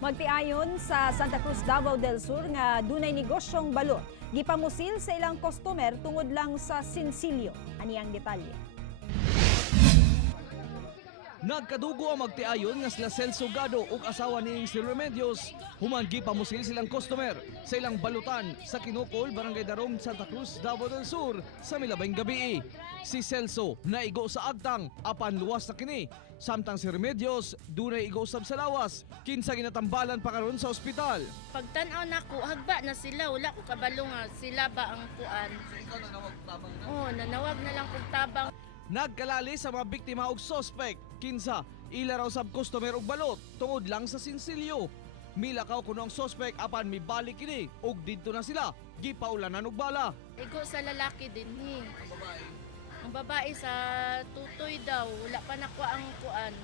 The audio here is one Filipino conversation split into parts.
Magtiayon sa Santa Cruz, Davao del Sur nga dunay negosyong balot. Gipamusil sa ilang customer tungod lang sa sinsilyo. Ani ang detalye. Nagkadugo ang magtiayon nga sila Celso Gado ug asawa niing si Remedios human gipamusil silang customer sa ilang balutan sa Kinukol, Barangay Darong, Santa Cruz, Davao del Sur sa milabing gabi. Si Celso naigo sa agtang apan luwas na kini, samtang si Remedios dunay igo usab sa lawas kinsa ginatambalan pa karon sa ospital. Pagtan-aw nako hagba na sila, wala ko kabalo nga sila ba ang kuan. Oh, nanawag na lang kog tabang. Nagkalali sa mga biktima og sospek kinsa ila raw sab customer og balot tungod lang sa sinsilyo. Milakaw kuno ang sospek apan mibalik kini ug didto na sila gipaulanan og bala. Igo sa lalaki din hi. Ang babae sa tutoy daw, wala pa nakuha ang kuan.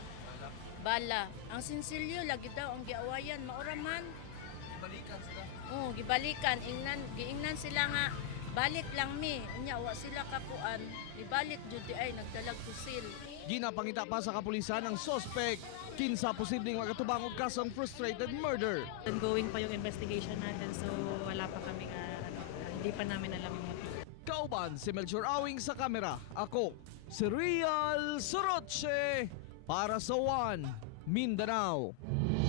Bala. Ang sinsilyo lagi daw ang giawayan, mauraman. Gibalikan sila. Oh, gibalikan, giingnan sila nga balik lang mi. Unya wa sila kakuan. Ibalik jud di ay nagdalag pusil. Ginapangita pa sa kapulisan ang sospek kinsa posibleng magatubang og kasong frustrated murder. Ongoing pa yung investigation natin, so wala pa kami hindi pa namin alam yung motive. Kauban si Melchor Awing sa kamera. Ako, si Real Soroche para sa One Mindanao.